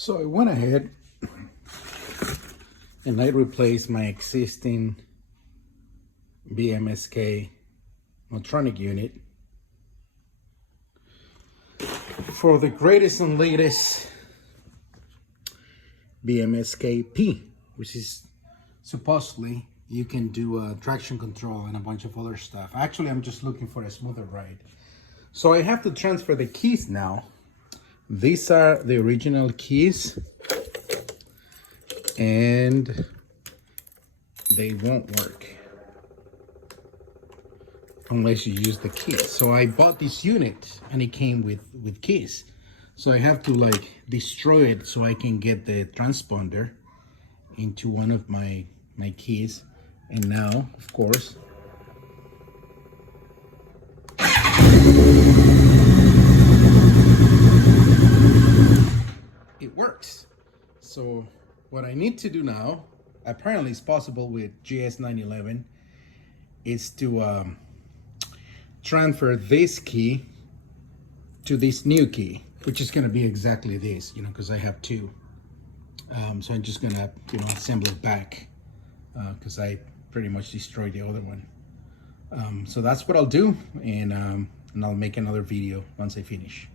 So I went ahead and I replaced my existing BMSK Motronic unit for the greatest and latest BMSK-P, which is supposedly you can do traction control and a bunch of other stuff. Actually, I'm just looking for a smoother ride. So I have to transfer the keys now. These are the original keys and they won't work unless you use the keys. So I bought this unit and it came with keys. So I have to like destroy it so I can get the transponder into one of my keys. And now, of course, it works. So what I need to do now, apparently it's possible with GS911, is to transfer this key to this new key, which is going to be exactly this, because I have two. So I'm just gonna, assemble it back because I pretty much destroyed the other one. So that's what I'll do, and I'll make another video once I finish.